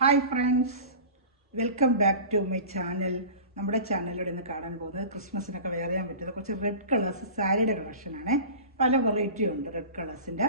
Hi friends, welcome back to my channel. നമ്മുടെ ചാനലിലൂടെ ഇന്ന് കാണാൻ പോകുന്നത് ക്രിസ്മസിനൊക്കെ വെയർ ചെയ്യാൻ പറ്റുന്ന കുറച്ച് റെഡ് കളേഴ്സ് സാരിയുടെ കളക്ഷനാണ്. പല വെറൈറ്റി ഉണ്ട് റെഡ് കളേഴ്സിൻ്റെ.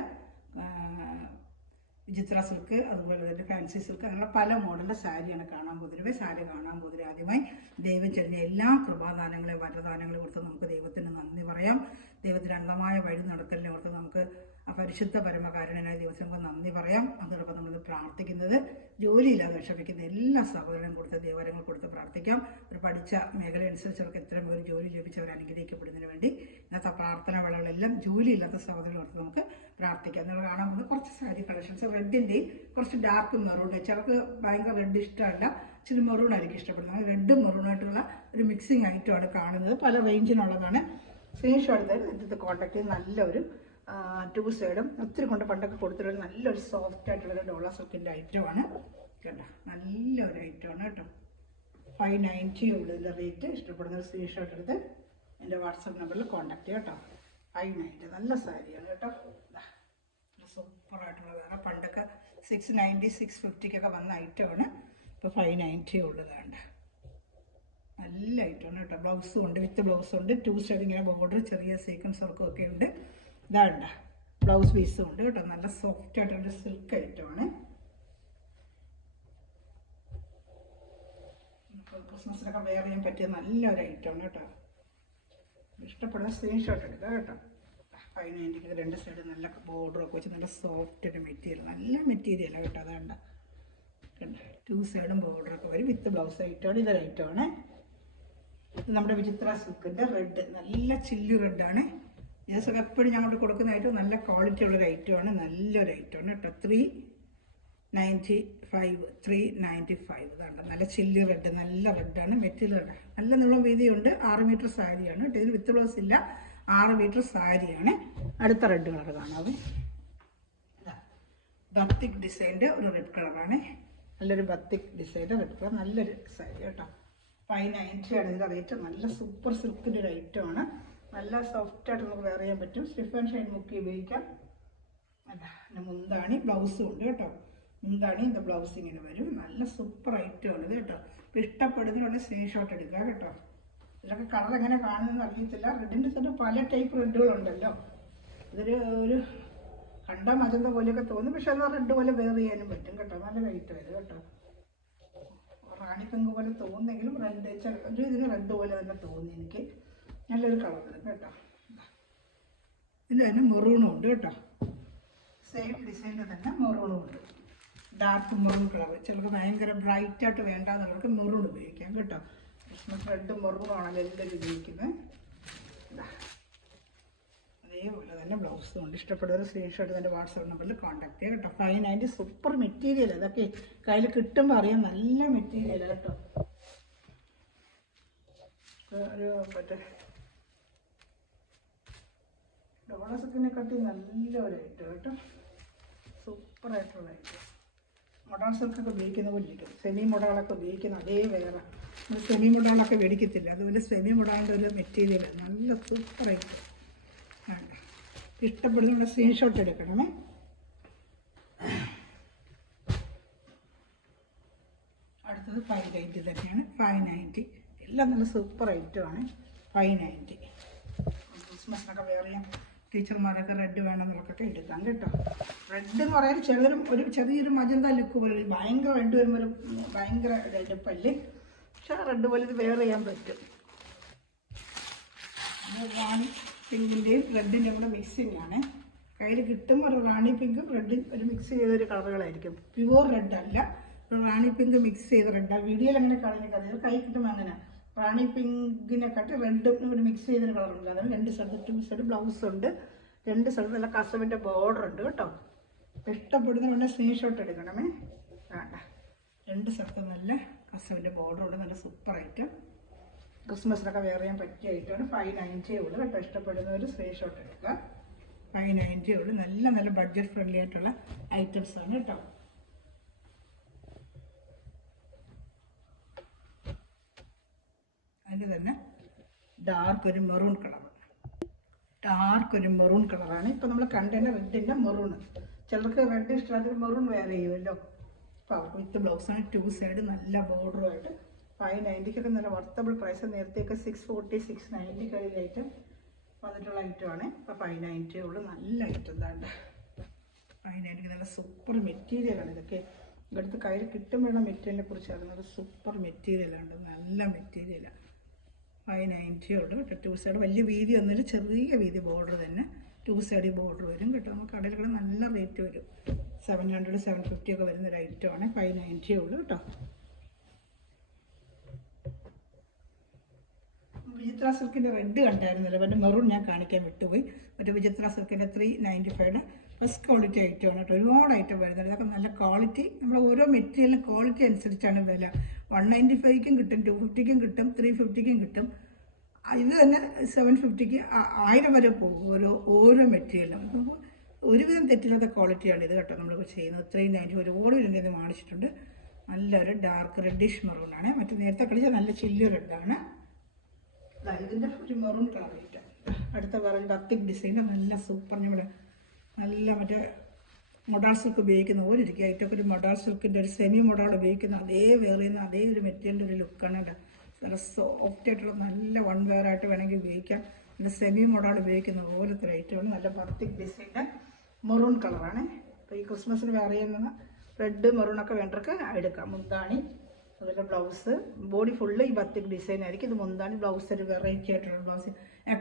വിചിത്ര സിൽക്ക്, അതുപോലെ തന്നെ ഫാൻസി സിൽക്ക്, അങ്ങനെ പല മോഡലിൻ്റെ സാരിയാണ് കാണാൻ പോകുന്നത്. സാരി കാണാൻ പോകുന്നത് ആദ്യമായി ദൈവം ചെറിയ എല്ലാ കൃപാദാനങ്ങളെ വരദാനങ്ങളെ കൊടുത്ത് നമുക്ക് ദൈവത്തിന് നന്ദി പറയാം. ദൈവത്തിന് അന്ധമായ വഴി നടത്തലിനെ ഓർത്ത് നമുക്ക് ആ പരിശുദ്ധ പരമകാരുണ്യനായ ദിവസം നന്ദി പറയാം. അതോടൊപ്പം നമ്മൾ പ്രാർത്ഥിക്കുന്നത് ജോലിയില്ലാതെ വിഷമിക്കുന്ന എല്ലാ സഹോദരനും കൊടുത്ത് ദേവാലയങ്ങൾ കൊടുത്ത് പ്രാർത്ഥിക്കാം. ഒരു പഠിച്ച മേഖല അനുസരിച്ചവർക്ക് എത്രയും ഒരു ജോലി ലഭിച്ചവർ അനുഗ്രഹിക്കപ്പെടുന്നതിന് വേണ്ടി ഇന്നത്തെ പ്രാർത്ഥന വേളകളെല്ലാം ജോലിയില്ലാത്ത സഹോദരങ്ങൾ ഓർത്ത് നമുക്ക് പ്രാർത്ഥിക്കാം. നിങ്ങൾ കാണാൻ പോകുന്നത് കുറച്ച് സാരി കളക്ഷൻസ് റെഡിൻ്റെയും കുറച്ച് ഡാർക്ക് മെറൂൺ. ചിലർക്ക് ഭയങ്കര റെഡ് ഇഷ്ടമല്ല, ഇച്ചിരി മെറൂൺ ആയിരിക്കും ഇഷ്ടപ്പെടുന്നത്. റെഡും മെറൂണായിട്ടുള്ള ഒരു മിക്സിങ് ഐറ്റമാണ് കാണുന്നത്. പല റേഞ്ചിനുള്ളതാണ്. സ്ക്രീൻഷോട്ട് എടുത്ത് കോൺടാക്ട് ചെയ്ത് നല്ലൊരു 2 സൈഡും ഒത്തിരി കൊണ്ട് പണ്ടൊക്കെ കൊടുത്തിട്ടുള്ള നല്ലൊരു സോഫ്റ്റ് ആയിട്ടുള്ള ഡോളർ സിൽക്കിൻ്റെ ഐറ്റമാണ് കേട്ടോ. നല്ലൊരു ഐറ്റമാണ് കേട്ടോ. 590 ഉള്ളൂ ഇതിൻ്റെ റേറ്റ്. ഇഷ്ടപ്പെടുന്ന ഒരു സ്ക്രീൻഷോട്ട് എടുത്ത് എൻ്റെ വാട്സപ്പ് നമ്പറിൽ കോൺടാക്ട് ചെയ്യാം കേട്ടോ. 590 നല്ല സാരിയാണ് കേട്ടോ. സൂപ്പറായിട്ടുള്ളതാണ്. പണ്ടൊക്കെ 690 650 വന്ന ഐറ്റമാണ്. ഇപ്പോൾ 590 ഉള്ളതാണ്. നല്ല ഐറ്റമാണ് കേട്ടോ. ബ്ലൗസും ഉണ്ട്, വിത്ത് ബ്ലൗസും ഉണ്ട്. 2 സൈഡ് ഇങ്ങനെ ബോർഡർ ചെറിയ സീക്വൻസ് വർക്കും ഒക്കെ ഉണ്ട്. ഇതാണ്ട ബ്ലൗസ് പീസും ഉണ്ട് കേട്ടോ. നല്ല സോഫ്റ്റ് ആയിട്ടുള്ള സിൽക്ക് ഐറ്റമാണ്. ക്രിസ്മസിനൊക്കെ വെയർ ചെയ്യാൻ പറ്റിയ നല്ലൊരു ഐറ്റമാണ് കേട്ടോ. ഇഷ്ടപ്പെടുന്ന സ്ക്രീൻഷോട്ട് എടുക്കുക കേട്ടോ. 590 2 സൈഡ് നല്ല ബോർഡറൊക്കെ വെച്ച് നല്ല സോഫ്റ്റ് ഒരു മെറ്റീരിയൽ, നല്ല മെറ്റീരിയലാണ് കേട്ടോ. അതാണ്ട കണ്ട 2 സൈഡും ബോർഡറൊക്കെ വരും. വിത്ത് ബ്ലൗസ് ഐറ്റമാണ്. ഇതൊരു ഐറ്റമാണ്. ഇത് നമ്മുടെ വിചിത്ര സിൽക്കിൻ്റെ റെഡ്, നല്ല ചില്ലി റെഡാണ്. ജേഴ്സൊക്കെ എപ്പോഴും ഞങ്ങൾക്ക് കൊടുക്കുന്ന ഐറ്റം നല്ല ക്വാളിറ്റി ഉള്ളൊരു ഐറ്റമാണ്. നല്ലൊരു ഐറ്റമാണ് കേട്ടോ. 395 ഇതാണ് നല്ല ചില്ലി റെഡ്, നല്ല റെഡാണ്. മെറ്റീരിയൽ റെഡ്, നല്ല നീളം വീതിയുണ്ട്. 6 മീറ്റർ സാരിയാണ് കേട്ടോ. ഇതിന് വിത്ത് ബ്ലൗസ് ഇല്ല, 6 മീറ്റർ സാരിയാണ്. അടുത്ത റെഡ് കളർ കാണാവേ. ബത്തിക് ഡിസൈൻ്റെ ഒരു റെഡ് കളറാണ്. നല്ലൊരു ബത്തിക് ഡിസൈൻ്റെ റെഡ് കളർ, നല്ലൊരു സാരി കേട്ടോ. 590 ആണ് ഇതിൻ്റെ റേറ്റ്. നല്ല സൂപ്പർ സിൽക്കിൻ്റെ ഒരു ഐറ്റമാണ്. നല്ല സോഫ്റ്റായിട്ട് നമുക്ക് വെയർ ചെയ്യാൻ പറ്റും. സ്റ്റിഫ് ആൻഡ് ഷൈൻ മുക്കി ഉപയോഗിക്കാം. അല്ല പിന്നെ മുന്താണി ബ്ലൗസും ഉണ്ട് കേട്ടോ. മുന്താണി ഇത് ബ്ലൗസ് ഇങ്ങനെ വരും. നല്ല സൂപ്പർ ഐറ്റമാണ് ഇത് കേട്ടോ. ഇപ്പോൾ ഇഷ്ടപ്പെടുന്നതുകൊണ്ട് സ്ക്രീൻഷോട്ട് എടുക്കുക കേട്ടോ. ഇതിലൊക്കെ കളർ എങ്ങനെ കാണുന്നതെന്ന് അറിയത്തില്ല. റെഡിൻ്റെ തന്നെ പല ടൈപ്പ് റെഡുകളുണ്ടല്ലോ. ഇതൊരു കണ്ട മജന്ത പോലെയൊക്കെ തോന്നും, പക്ഷെ അത് റെഡ് പോലെ വെയർ ചെയ്യാനും പറ്റും കേട്ടോ. നല്ല ഐറ്റം ഇത് കേട്ടോ. റാണി പിങ്ക് പോലെ തോന്നുന്നെങ്കിലും ഇതിന് റെഡ് പോലെ തന്നെ തോന്നി എനിക്ക്. നല്ലൊരു കളറാണ് കേട്ടോ. ഇതിൽ തന്നെ മെറൂണും ഉണ്ട് കേട്ടോ. സെയിം ഡിസൈനിൽ തന്നെ മെറൂണും ഉണ്ട്. Dark maroon colour. ചിലർക്ക് ഭയങ്കര ബ്രൈറ്റായിട്ട് വേണ്ടാന്നുള്ളവർക്ക് മെറൂൺ ഉപയോഗിക്കാം കേട്ടോ. ക്രിസ്മസ് റെഡ് മെറൂണാണല്ലോ എല്ലാവരും ഉപയോഗിക്കുന്നത്. അതേപോലെ തന്നെ ബ്ലൗസും ഉണ്ട്. ഇഷ്ടപ്പെടുന്ന സ്ക്രീൻഷോട്ട് എൻ്റെ വാട്സാപ്പ് നമ്പറിൽ കോൺടാക്ട് ചെയ്യുക കേട്ടോ. 590 സൂപ്പർ മെറ്റീരിയൽ. അതൊക്കെ കയ്യിൽ കിട്ടുമ്പോൾ അറിയാം, നല്ല മെറ്റീരിയലാണ് കേട്ടോ. ഒരു മറ്റേ ഡോളർ സിൽക്കിനെ കട്ടി നല്ലൊരു ഐറ്റം കേട്ടോ. സൂപ്പറായിട്ടുള്ള ഐറ്റം. മൊഡാൾ സിൽക്കൊക്കെ ഉപയോഗിക്കുന്ന പോലെ ഇരിക്കും. സെമി മൊഡാളൊക്കെ ഉപയോഗിക്കുന്ന അതേ വേറെ. നമ്മൾ സെമി മൊഡാളൊക്കെ മേടിക്കത്തില്ല, അതുപോലെ സെമി മൊഡാളിൻ്റെ ഒരു മെറ്റീരിയൽ നല്ല സൂപ്പർ ഐറ്റം. ഇഷ്ടപ്പെടുന്ന സ്ക്രീൻഷോട്ട് എടുക്കണമേ. അടുത്തത് 590 തന്നെയാണ്. 590 എല്ലാം നല്ല സൂപ്പർ ഐറ്റമാണ്. 590 ക്രിസ്മസിനൊക്കെ വെയർ ചെയ്യാം. ടീച്ചർമാരൊക്കെ റെഡ് വേണമെന്നുള്ളതൊക്കെ എടുക്കാം കേട്ടോ. റെഡ് എന്ന് പറയാൻ ചെറിയൊരു മജന്ത ലുക്ക് പോലെ, ഭയങ്കര റെഡ് വരുമ്പോൾ ഒരു ഭയങ്കര എടുപ്പല്ലേ, പക്ഷെ റെഡ് പോലെ ഇത് വെയർ ചെയ്യാൻ പറ്റും. റാണി പിങ്കിൻ്റെയും റെഡിൻ്റെയും കൂടെ മിക്സിങ് ആണ്. കയ്യിൽ കിട്ടുമ്പോൾ ഒരു റാണി പിങ്കും റെഡും ഒരു മിക്സ് ചെയ്തൊരു കളറുകളായിരിക്കും. പ്യുവർ റെഡ് അല്ല, ഒരു റാണി പിങ്ക് മിക്സ് ചെയ്ത് റെഡാണ്. വീഡിയോയിൽ അങ്ങനെ കളഞ്ഞിട്ട് കൈ കിട്ടുമ്പോൾ അങ്ങനെ റാണി പിങ്കിനെക്കാട്ടി റെഡും ഒരു മിക്സ് ചെയ്തൊരു കളറുണ്ട്. അതിന് 2 സ്ഥലത്ത് 2 സൈഡ് ബ്ലൗസ് ഉണ്ട്. 2 സ്ഥലത്ത് നല്ല കസവിൻ്റെ ബോർഡർ ഉണ്ട് കേട്ടോ. ഇഷ്ടപ്പെടുന്നതുകൊണ്ട് സ്ക്രീൻഷോട്ട് എടുക്കണമേ. വേണ്ട 2 സ്ഥലത്ത് നല്ല കസവിൻ്റെ ബോർഡർ ഉണ്ട്. നല്ല സൂപ്പർ ഐറ്റം. ക്രിസ്മസിനൊക്കെ വെയർ ചെയ്യാൻ പറ്റിയ ഐറ്റമാണ്. 590 ഉള്ളൂ കേട്ടോ. ഇഷ്ടപ്പെടുന്നവർ സ്ക്രീൻഷോട്ട് എടുക്കുക. 590 ഉള്ളൂ. നല്ല ബഡ്ജറ്റ് ഫ്രണ്ട്ലി ആയിട്ടുള്ള ഐറ്റംസാണ് കേട്ടോ. അതിൻ്റെ തന്നെ ഡാർക്ക് ഒരു മെറൂൺ കളറാണ്. ഇപ്പോൾ നമ്മൾ കണ്ടതിൻ്റെ റെഡിൻ്റെ മെറൂണ്. ചിലർക്ക് റെഡ് ഇഷ്ടമായിട്ട് മെറൂൺ വെയർ ചെയ്യുമല്ലോ. വിത്ത് ബ്ലൗസാണ്. 2 സൈഡ് നല്ല ബോർഡറുമായിട്ട് 590 നല്ല വർത്തബിൾ പ്രൈസ്. നേരത്തെയൊക്കെ 640 690 കഴിയുന്ന ഐറ്റം വന്നിട്ടുള്ള ഐറ്റമാണ്. ഇപ്പോൾ 590 ഉള്ളൂ. നല്ല ഐറ്റം എന്താണ്ട് 590 നല്ല സൂപ്പർ മെറ്റീരിയലാണ്. ഇതൊക്കെ ഇവിടുത്തെ കയ്യിൽ കിട്ടുമ്പോഴുള്ള മെറ്റീരിയലിനെ കുറിച്ച് അറിയുന്നത്. സൂപ്പർ മെറ്റീരിയലാണ്, നല്ല മെറ്റീരിയലാണ്. 590 ഉള്ളൂ കേട്ടോ. 2 സൈഡ് വലിയ വീതി ഒന്നുമില്ല, ചെറിയ വീതി ബോർഡർ തന്നെ. 2 സൈഡ് ബോർഡർ വരും കേട്ടോ. നമുക്ക് കടയിലൊക്കെ നല്ല റേറ്റ് വരും. 700 750 ഒക്കെ വരുന്നൊരു ഐറ്റമാണ്. 590 ഉള്ളൂ കേട്ടോ. വിചിത്ര സിൽക്കിൻ്റെ റെഡ് കണ്ടായിരുന്നല്ലോ, മറ്റേ മെറൂൺ ഞാൻ കാണിക്കാൻ വിട്ടുപോയി. മറ്റേ വിചിത്ര സിൽക്കിൻ്റെ 395 ഫസ്റ്റ് ക്വാളിറ്റി ഐറ്റമാണ് കേട്ടോ. ഒരുപാട് ഐറ്റം വരുന്നുണ്ട്. ഇതൊക്കെ നല്ല ക്വാളിറ്റി. നമ്മൾ ഓരോ മെറ്റീരിയലിനും ക്വാളിറ്റി അനുസരിച്ചാണ് വില. 195ക്കും കിട്ടും, 250ക്കും കിട്ടും, 350ക്കും കിട്ടും. ഇത് തന്നെ 750ക്ക് 1000 വരെ പോകും ഓരോ മെറ്റീരിയലും. നമുക്ക് ഒരുവിധം തെറ്റില്ലാത്ത ക്വാളിറ്റിയാണ് ഇത് കേട്ടോ. നമ്മളിപ്പോൾ ചെയ്യുന്നത് 390 ഒരുപാട് ഇതിൻ്റെ വാങ്ങിച്ചിട്ടുണ്ട്. നല്ലൊരു ഡാർക്ക് റെഡിഷ് മെറൂണാണ്. മറ്റേ നേരത്തെ കളിച്ച നല്ല ചില്ലി റെഡാണ്. ഇതിൻ്റെ ഒരു മെറൂൺ കളർ ഐറ്റം. അടുത്ത വേറെ ബത്തിക് ഡിസൈൻ നല്ല സൂപ്പർ. നമ്മുടെ നല്ല മറ്റേ മൊഡാൾ സിൽക്ക് ഉപയോഗിക്കുന്ന പോലെ ഇരിക്കുക. ഐറ്റമൊക്കെ ഒരു മൊഡാൾ സിൽക്കിൻ്റെ ഒരു സെമി മൊഡാൾ ഉപയോഗിക്കുന്ന അതേ വേറെ ചെയ്യുന്ന അതേ ഒരു മെറ്റീരിയലിൻ്റെ ഒരു ലുക്കാണ് കേട്ടോ. നല്ല സോഫ്റ്റ് ആയിട്ടുള്ള നല്ല വൺ വെയർ ആയിട്ട് വേണമെങ്കിൽ ഉപയോഗിക്കാം. നല്ല സെമി മൊഡാൾ ഉപയോഗിക്കുന്ന പോലത്തെ ഐറ്റമാണ്. നല്ല ബത്തിക് ഡിസൈൻ്റെ മെറൂൺ കളറാണ്. അപ്പോൾ ഈ ക്രിസ്മസിന് വേറെ ചെയ്യുന്ന റെഡ് മെറൂണൊക്കെ വേണ്ടവർക്ക് എടുക്കാം. മുന്താണി, അതുപോലെ ബ്ലൗസ്, ബോഡി ഫുള്ള് ഈ ബത്തിക് ഡിസൈൻ ആയിരിക്കും. ഇത് മുന്താണി, ബ്ലൗസ് ഒരു വെറൈറ്റി ആയിട്ടുള്ള ബ്ലൗസ്.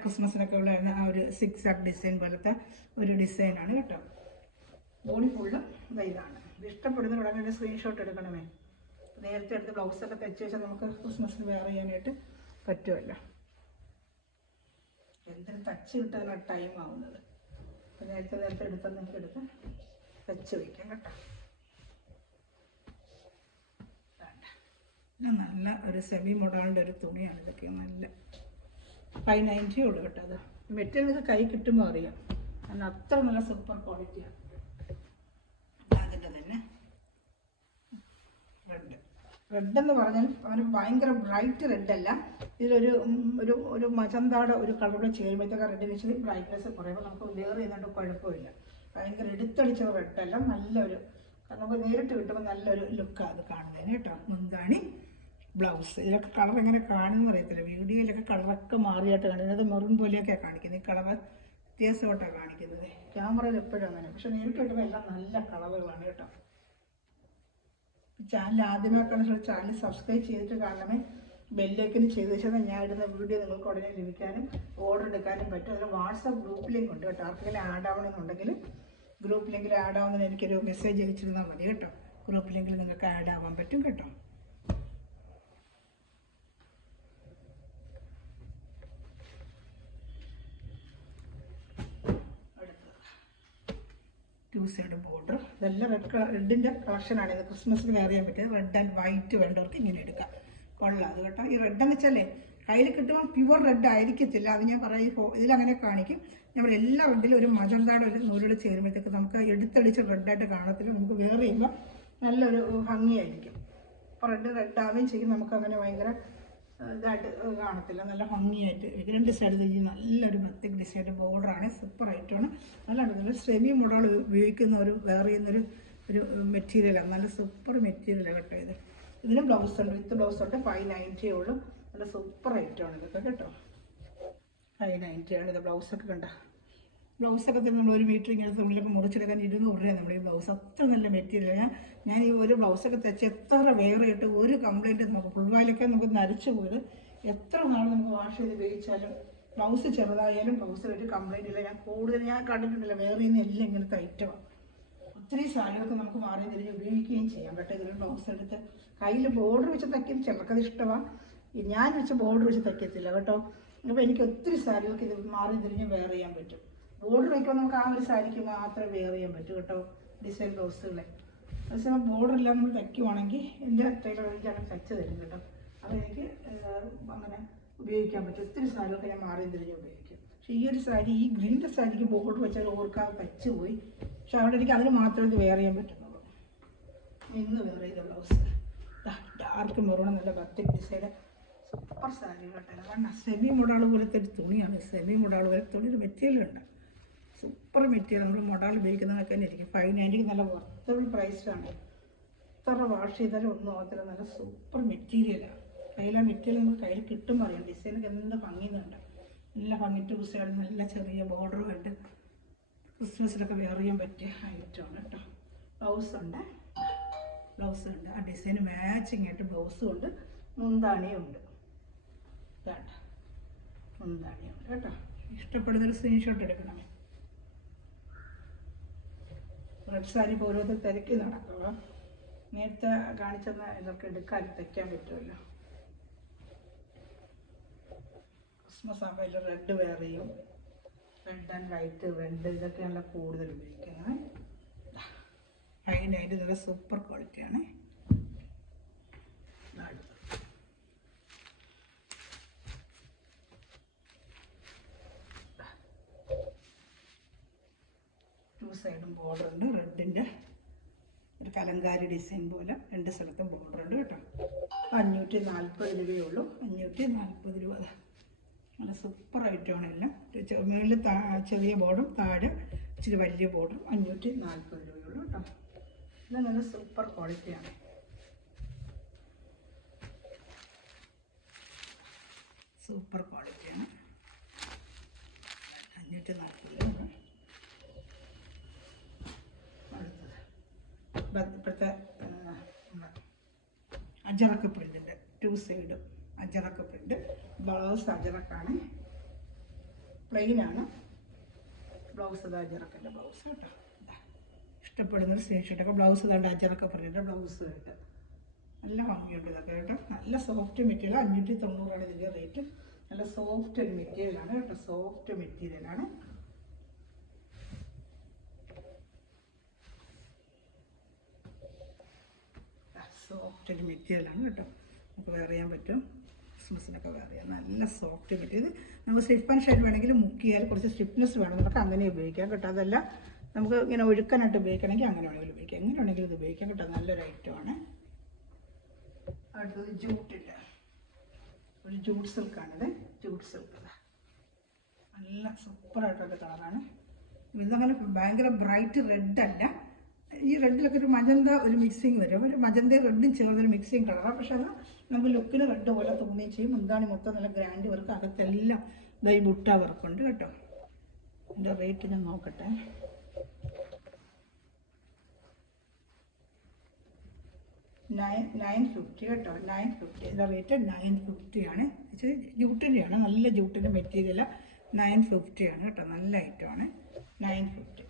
ക്രിസ്മസിനൊക്കെ ഉള്ള ആ ഒരു 6 ആക്ക് ഡിസൈൻ പോലത്തെ ഒരു ഡിസൈനാണ് കേട്ടോ. ബോഡി ഫുള്ള് ഇതാണ്. ഇത് ഇഷ്ടപ്പെടുന്ന ഉടനെ ഒരു സ്ക്രീൻഷോട്ട് എടുക്കണമേ. നേരത്തെ എടുത്ത് ബ്ലൗസൊക്കെ തെച്ച് വെച്ചാൽ നമുക്ക് ക്രിസ്മസിന് വെയർ ചെയ്യാനായിട്ട് പറ്റുമല്ലോ. എന്തിനും തച്ച് കിട്ടുന്ന ടൈം ആവുന്നത്. അപ്പോൾ നേരത്തെ എടുത്താൽ നിങ്ങൾക്ക് എടുത്ത് തച്ച് വയ്ക്കാം കേട്ടോ. നല്ല ഒരു സെമി മോഡാളിൻ്റെ ഒരു തുണിയാണ് ഇതൊക്കെ. നല്ല 590 ഉള്ളൂ കേട്ടോ. അത് മെറ്റീരിയൽ കൈ കിട്ടുമ്പോൾ അറിയാം. കാരണം അത്ര നല്ല സൂപ്പർ ക്വാളിറ്റിയാണ്. അതിൻ്റെ തന്നെ റെഡെന്ന് പറഞ്ഞാൽ അവർ ഭയങ്കര ബ്രൈറ്റ് റെഡല്ല. ഇതിലൊരു ഒരു ഒരു മജന്താടെ ഒരു കളറുടെ ചേരുമ്പോഴത്തേക്ക് റെഡിന് വെച്ചാൽ ബ്രൈറ്റ്നെസ് കുറയുമ്പോൾ നമുക്ക് വേറെ ചെയ്യുന്നുണ്ട് കുഴപ്പമില്ല. ഭയങ്കര എടുത്തടിച്ച റെഡല്ല, നല്ലൊരു നമുക്ക് നേരിട്ട് കിട്ടുമ്പോൾ നല്ലൊരു ലുക്കാണ് അത് കാണുന്നതിന് കേട്ടോ. മുന്താണി, ബ്ലൗസ്. ഇതിലൊക്കെ കളർ എങ്ങനെ കാണുമെന്ന് അറിയത്തില്ല. വീഡിയോയിലൊക്കെ കളറൊക്കെ മാറിയായിട്ട് കാണിക്കുന്നത്. മെറൂൺ പോലെയൊക്കെയാണ് കാണിക്കുന്നത്. ഈ കളർ വ്യത്യാസമായിട്ടാണ് കാണിക്കുന്നത്. ക്യാമറയിൽ എപ്പോഴും അങ്ങനെ. പക്ഷെ നേരിട്ട് കിട്ടുമ്പോൾ എല്ലാം നല്ല കളറുകളാണ് കേട്ടോ. ചാനൽ ആദ്യമായിട്ടാണ് ചാനൽ സബ്സ്ക്രൈബ് ചെയ്തിട്ട് കാണണമേ. ബെല്ലൈക്കൻ ചെയ്ത് വെച്ചാൽ ഞാൻ ഇടുന്ന വീഡിയോ നിങ്ങൾക്ക് ഉടനെ ലഭിക്കാനും ഓർഡർ എടുക്കാനും പറ്റും. അതിൽ വാട്സാപ്പ് ഗ്രൂപ്പ് ലിങ്ക് ഉണ്ട് കേട്ടോ. ആർക്കെങ്കിലും ആഡ് ആവണമെന്നുണ്ടെങ്കിൽ ഗ്രൂപ്പ് ലിങ്കിൽ ആഡ് ആവുന്നതിന് എനിക്കൊരു മെസ്സേജ് അയച്ചിരുന്നാൽ മതി കേട്ടോ. ഗ്രൂപ്പ് ലിങ്കിൽ നിങ്ങൾക്ക് ആഡ് ആവാൻ പറ്റും കേട്ടോ. Two side border. ഇതെല്ലാം റെഡിൻ്റെ കളക്ഷനാണ്. ഇത് ക്രിസ്മസിന് വെയർ ചെയ്യാൻ പറ്റിയത്. റെഡ് ആൻഡ് വൈറ്റ് വേണ്ടവർക്ക് ഇങ്ങനെ എടുക്കാം. കൊള്ളാം അത് കേട്ടോ. ഈ റെഡെന്ന് വെച്ചാലേ കയ്യിൽ കിട്ടുമ്പോൾ പ്യുവർ റെഡ് ആയിരിക്കത്തില്ല. അത് ഞാൻ പറയും, ഇതിലങ്ങനെ കാണിക്കും. നമ്മുടെ എല്ലാ റെഡിലും ഒരു മജന്താടെ ഒരു നൂലോട് ചേരുമ്പോഴത്തേക്ക് നമുക്ക് എടുത്തടിച്ച് റെഡായിട്ട് കാണത്തില്ല. നമുക്ക് വെയർ ചെയ്യുമ്പോൾ നല്ലൊരു ഭംഗിയായിരിക്കും. അപ്പോൾ റെഡ് ആവുകയും ചെയ്യും. നമുക്കങ്ങനെ ഭയങ്കര ഇതായിട്ട് കാണത്തില്ല. നല്ല ഭംഗിയായിട്ട് 2 സൈഡ് തിരിഞ്ഞ് നല്ലൊരു ബത്തിക് ഡിസൈൻ ബോർഡറാണ്. സൂപ്പറായിട്ടാണ്. നല്ല സെമി മോഡൽ ഉപയോഗിക്കുന്ന ഒരു വെയർ ചെയ്യുന്നൊരു മെറ്റീരിയലാണ്. നല്ല സൂപ്പർ മെറ്റീരിയലാണ് കേട്ടോ. ഇതിനും ബ്ലൗസ് ഉണ്ട്. വിത്ത് ബ്ലൗസ് തൊട്ട് 590 ഉള്ളൂ. നല്ല സൂപ്പർ ഐറ്റമാണ് ഇതൊക്കെ കേട്ടോ. 590 ആണ് ഇത്. ബ്ലൗസൊക്കെ കണ്ട ബ്ലൗസൊക്കെ തന്നെ നമ്മൾ ഒരു മീറ്റർ ഇങ്ങനെ തുണിലൊക്കെ മുറിച്ചെടുക്കാൻ 200 രൂപയാണ് നമ്മുടെ ഈ ബ്ലൗസ്. അത്ര നല്ല മെറ്റീരിയലാണ്. ഞാൻ ഈ ഒരു ബ്ലൗസൊക്കെ തെച്ച് എത്ര വെയർ ചെയ്തിട്ട് ഒരു കംപ്ലയിൻറ്റ് നമുക്ക് ഫുൾവായിലൊക്കെ നമുക്ക് നരച്ചു പോയത്. എത്ര നാൾ നമുക്ക് വാഷ് ചെയ്ത് ഉപയോഗിച്ചാലും ബ്ലൗസ് ചെറുതായാലും ബ്ലൗസിൽ ഒരു കംപ്ലയിൻ്റ് ഇല്ല. ഞാൻ കണ്ടിട്ടുണ്ടല്ലോ വെയർ ചെയ്യുന്ന എല്ലാം ഇങ്ങനത്തെ ഐറ്റമാണ്. ഒത്തിരി സാരികളൊക്കെ നമുക്ക് മാറി തിരിഞ്ഞ് ഉപയോഗിക്കുകയും ചെയ്യാം കേട്ടോ. ഇതിൽ ബ്ലൗസ് എടുത്ത് കയ്യിൽ ബോർഡർ വെച്ച് തയ്ക്കും. ചിലർക്കത് ഇഷ്ടമാണ്. ഞാൻ വെച്ച് ബോർഡർ വെച്ച് തയ്ക്കത്തില്ല കേട്ടോ. അപ്പോൾ എനിക്ക് ഒത്തിരി സാരികൾക്ക് ഇത് മാറി തിരിഞ്ഞ് വെയർ ചെയ്യാൻ പറ്റും. ബോർഡർ വയ്ക്കുമ്പോൾ നമുക്ക് ആ ഒരു സാരിക്ക് മാത്രമേ വെയർ ചെയ്യാൻ പറ്റൂ കേട്ടോ. ഡിസൈൻ ബ്ലൗസുകളെ അതേസമയം ബോർഡറെല്ലാം നമ്മൾ തയ്ക്കുവാണെങ്കിൽ എൻ്റെ ടൈലർ എനിക്ക് അങ്ങനെ തയ്ച്ച് തരും കേട്ടോ. അപ്പോൾ എനിക്ക് അങ്ങനെ ഉപയോഗിക്കാൻ പറ്റും. ഒത്തിരി സാരികൾക്ക് ഞാൻ മാറി തിരിഞ്ഞ് ഉപയോഗിക്കും. പക്ഷേ ഈ ഒരു സാരി, ഈ ഗ്രീൻ്റെ സാരിക്ക് ബോർഡർ വെച്ചാൽ ഓർക്കാതെ തയ്ച്ച് പോയി. പക്ഷെ അവിടെ എനിക്ക് അതിന് മാത്രമേ ഇത് വെയർ ചെയ്യാൻ പറ്റുന്നുള്ളൂ. ഇന്ന് വെയർ ചെയ്ത ബ്ലൗസ് ഡാർക്ക് മെറൂൺ നല്ല ബത്തിക് ഡിസൈൻ സൂപ്പർ സാരി കേട്ടോ. കാരണം സെമി മൊഡാൾ പോലത്തെ ഒരു തുണിയാണ്. സെമി മൊഡാൾ പോലത്തെ തുണി ഒരു മെറ്റീരിയലുണ്ട്. Super material. നമ്മൾ മൊഡാൾ ഉപയോഗിക്കുന്നതൊക്കെ തന്നെ ഇരിക്കും. 590 നല്ല വർത്തബിൾ പ്രൈസാണ്. എത്ര വാഷ് ചെയ്താലും ഒന്നും ആകത്തില്ല. നല്ല സൂപ്പർ മെറ്റീരിയലാണ്. കയ്യിലെ മെറ്റീരിയൽ നമുക്ക് കയ്യിൽ കിട്ടുമ്പോൾ അറിയാം ഡിസൈനൊക്കെ എന്ത് ഭംഗിയുന്നുണ്ട്. നല്ല ഭംഗി ടൂസൈഡ് നല്ല ചെറിയ ബോർഡറുമായിട്ട് ക്രിസ്മസിലൊക്കെ വെയർ ചെയ്യാൻ പറ്റിയ ഐറ്റമാണ് കേട്ടോ. ബ്ലൗസ് ഉണ്ട്. ആ ഡിസൈന് മാച്ചിങ് ആയിട്ട് ബ്ലൗസും ഉണ്ട്, മുന്താണിയും ഉണ്ട്. വേണ്ട മുന്താണിയുണ്ട് കേട്ടോ. ഇഷ്ടപ്പെടുന്നൊരു സ്ക്രീൻഷോട്ട് എടുക്കണമേ. റെഡ് സാരി ഇപ്പോൾ ഓരോരുത്തർ തിരക്കി നടക്കുക. നേരത്തെ കാണിച്ചെന്ന ഇതൊക്കെ എടുക്കാൻ തയ്ക്കാൻ പറ്റുമല്ലോ. ക്രിസ്മസ് ആകുമ്പോൾ അതിൽ റെഡ് വെയർ ചെയ്യും. റെഡ് ആൻഡ് വൈറ്റ്, റെഡ് ഇതൊക്കെയാണ് കൂടുതൽ ഉപയോഗിക്കുന്നത്. ഫൈനായിട്ട് നല്ല സൂപ്പർ ക്വാളിറ്റിയാണ്. ടു സൈഡും ബോർഡർ ഉണ്ട്. റെഡിൻ്റെ ഒരു കലങ്കാരി ഡിസൈൻ പോലെ രണ്ട് സ്ഥലത്തും ബോർഡർ ഉണ്ട് കേട്ടോ. 540 രൂപയേ ഉള്ളൂ. 540 രൂപ. നല്ല സൂപ്പർ ഐറ്റമാണ് എല്ലാം. മേളിൽ ചെറിയ ബോർഡും താഴെ ഇച്ചിരി വലിയ ബോർഡും. 540 രൂപയേ ഉള്ളൂ കേട്ടോ. ഇത് നല്ല സൂപ്പർ ക്വാളിറ്റിയാണ്. സൂപ്പർ ക്വാളിറ്റിയാണ്. 540 രൂപ. ഇപ്പോഴത്തെ അജറക്ക് പ്രിൻ്റിൻ്റെ ടു സൈഡും അജറക്ക് പ്രിൻ്റ്. ബ്ലൗസ് അജറക്കാണ്, പ്ലെയിനാണ് ബ്ലൗസ്. ഇത് അജറക്കിൻ്റെ ബ്ലൗസ് കേട്ടോ. ഇഷ്ടപ്പെടുന്നൊരു സ്ക്രീൻഷോട്ടൊക്കെ. ബ്ലൗസ് ഇതാണ്ട് അജറക്ക പ്രിൻ്റ് ബ്ലൗസ് കേട്ടോ. നല്ല ഭംഗിയുണ്ട് ഇതൊക്കെ കേട്ടോ. നല്ല സോഫ്റ്റ് മെറ്റീരിയൽ. 590 ഇതിൻ്റെ റേറ്റ്. നല്ല സോഫ്റ്റ് ഒരു മെറ്റീരിയലാണ് കേട്ടോ. സോഫ്റ്റ് മെറ്റീരിയലാണ്. സോഫ്റ്റ് ഒരു മെറ്റീരിയലാണ് കേട്ടോ. നമുക്ക് വെയർ ചെയ്യാൻ പറ്റും. ക്രിസ്മസിനൊക്കെ വെയർ ചെയ്യാം. നല്ല സോഫ്റ്റ് മെറ്റീരിയൽ. നമുക്ക് സ്റ്റിഫ് ആൻഡ് ഷൈഡ് വേണമെങ്കിൽ മുക്കിയാൽ കുറച്ച് സ്റ്റിഫ്നെസ് വേണം നമുക്ക് അങ്ങനെ ഉപയോഗിക്കാം കേട്ടോ. അതല്ല നമുക്ക് ഇങ്ങനെ ഒഴുക്കാനായിട്ട് ഉപയോഗിക്കണമെങ്കിൽ അങ്ങനെ വേണമെങ്കിൽ ഉപയോഗിക്കാം. എങ്ങനെ വേണമെങ്കിലും ഇത് ഉപയോഗിക്കാം കേട്ടോ. നല്ലൊരു ഐറ്റമാണ്. അടുത്തത് ജൂട്ടില്ല. ഒരു ജൂട്ട് സിൽക്കാണിത്. ജൂട്ട് സിൽക്ക് നല്ല സൂപ്പറായിട്ടൊരു കളറാണ്. ഇതങ്ങനെ ഭയങ്കര ബ്രൈറ്റ് റെഡ് അല്ല. ഈ റെഡിലൊക്കെ ഒരു മജന്ത ഒരു മിക്സിങ് വരും. ഒരു മജന്തയും റെഡും ചേർന്നൊരു മിക്സിങ് കളറാണ്. പക്ഷെ അത് നമുക്ക് ലുക്കിന് റെഡ് പോലെ തോന്നുകയും ചെയ്യും. മുന്താണി മൊത്തം നല്ല ഗ്രാൻഡ് വർക്ക്. അകത്തെല്ലാം ഇതായി ബുട്ട വർക്കുണ്ട് കേട്ടോ. എൻ്റെ റേറ്റ് ഞാൻ നോക്കട്ടെ. $950 കേട്ടോ. 950. ഇതിൻ്റെ റേറ്റ് 950 ആണ്. ജൂട്ടിൻ്റെയാണ്. നല്ല ജൂട്ടിൻ്റെ മെറ്റീരിയൽ. 950 ആണ് കേട്ടോ. നല്ല ഐറ്റമാണ്. 950.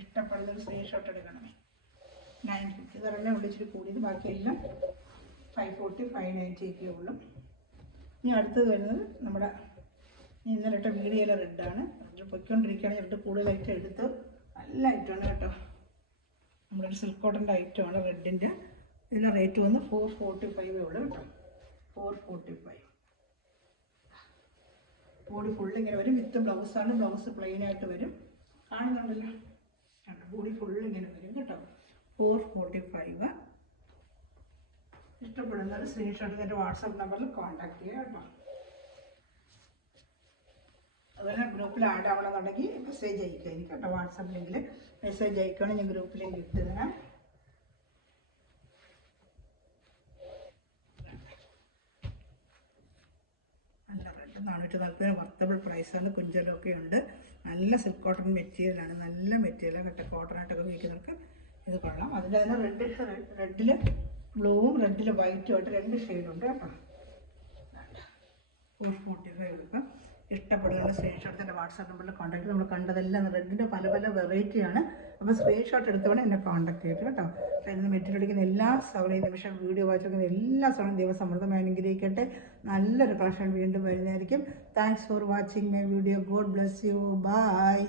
ഇഷ്ടപ്പെടുന്നൊരു സ്ക്രീൻഷോട്ട് എടുക്കണമേ. 950. ഇതെല്ലാം വിളിച്ചിട്ട് കൂടിയത്. ബാക്കിയെല്ലാം 540, 590 ഉള്ളൂ. ഇനി അടുത്തത് വരുന്നത് നമ്മുടെ ഇന്നലെ ഇട്ട വീഡിയോയിലെ റെഡാണ്. റെഡ് പൊയ്ക്കൊണ്ടിരിക്കുകയാണ്. റെഡ് കൂടുതലായിട്ട് എടുത്ത് നല്ല ഐറ്റമാണ് കേട്ടോ. നമ്മുടെ ഒരു സിൽക്ക് കോട്ടൻ്റെ ഐറ്റമാണ് റെഡിൻ്റെ. ഇതിൻ്റെ റേറ്റ് വന്ന് 445 ഉള്ളൂ കേട്ടോ. 445. ബോഡി ഫുള്ള് ഇങ്ങനെ വരും. വിത്ത് ബ്ലൗസാണ്. ബ്ലൗസ് പ്ലെയിൻ ആയിട്ട് വരും. കാണുന്നുണ്ടല്ലോ. ബോഡി ഫുള്ള് ഇങ്ങനെ വരും കേട്ടോ. 445. ഇഷ്ടപ്പെടുന്ന സ്ക്രീൻഷോട്ട് എൻ്റെ വാട്സാപ്പ് നമ്പറിൽ കോൺടാക്ട് ചെയ്യുക കേട്ടോ. അതുപോലെ ഗ്രൂപ്പിൽ ആഡ് ആവണമെന്നുണ്ടെങ്കിൽ മെസ്സേജ് അയക്കുക എനിക്ക് കേട്ടോ. വാട്സാപ്പ് ലിങ്കിൽ മെസ്സേജ് അയക്കുകയാണെങ്കിൽ ഞാൻ ഗ്രൂപ്പ് ലിങ്ക് ഇട്ട് തരാം. നല്ല റെഡ് 440 വർത്തബിൾ പ്രൈസാണ്. കുഞ്ചലൊക്കെ ഉണ്ട്. നല്ല സിൽക്ക് കോട്ടൺ മെറ്റീരിയലാണ്. നല്ല മെറ്റീരിയലാണ് കേട്ടോ. കോട്ടണായിട്ടൊക്കെ ഉപയോഗിക്കുന്നവർക്ക് ഇത് കൊള്ളാം. അതിൻ്റെ തന്നെ റെഡിൽ ബ്ലൂവും റെഡിൽ വൈറ്റും ആയിട്ട് 2 ഷെയ്ഡുണ്ട് കേട്ടോ. 445 എടുക്കാം. ഇഷ്ടപ്പെടുന്ന സ്ക്രീൻഷോട്ട് എൻ്റെ വാട്സാപ്പ് നമ്പറിൽ കോൺടാക്ട്. നമ്മൾ കണ്ടതെല്ലാം റെഡിൻ്റെ പല പല വെറൈറ്റിയാണ്. അപ്പോൾ സ്ക്രീൻഷോട്ട് എടുത്തോടെ എന്നെ കോൺടാക്ട് ചെയ്തിട്ട് കേട്ടോ. ഇന്ന് മെറ്റീരിയൽ എടുക്കുന്ന എല്ലാ സൗകര്യം നിമിഷം വീഡിയോ വായിച്ചെടുക്കുന്ന എല്ലാ സൗകര്യം ദൈവം സമൃദ്ധമായി അനുഗ്രഹിക്കട്ടെ. നല്ലൊരു കളക്ഷൻ വീണ്ടും വരുന്നതായിരിക്കും. Thanks for watching my video. God bless you. By.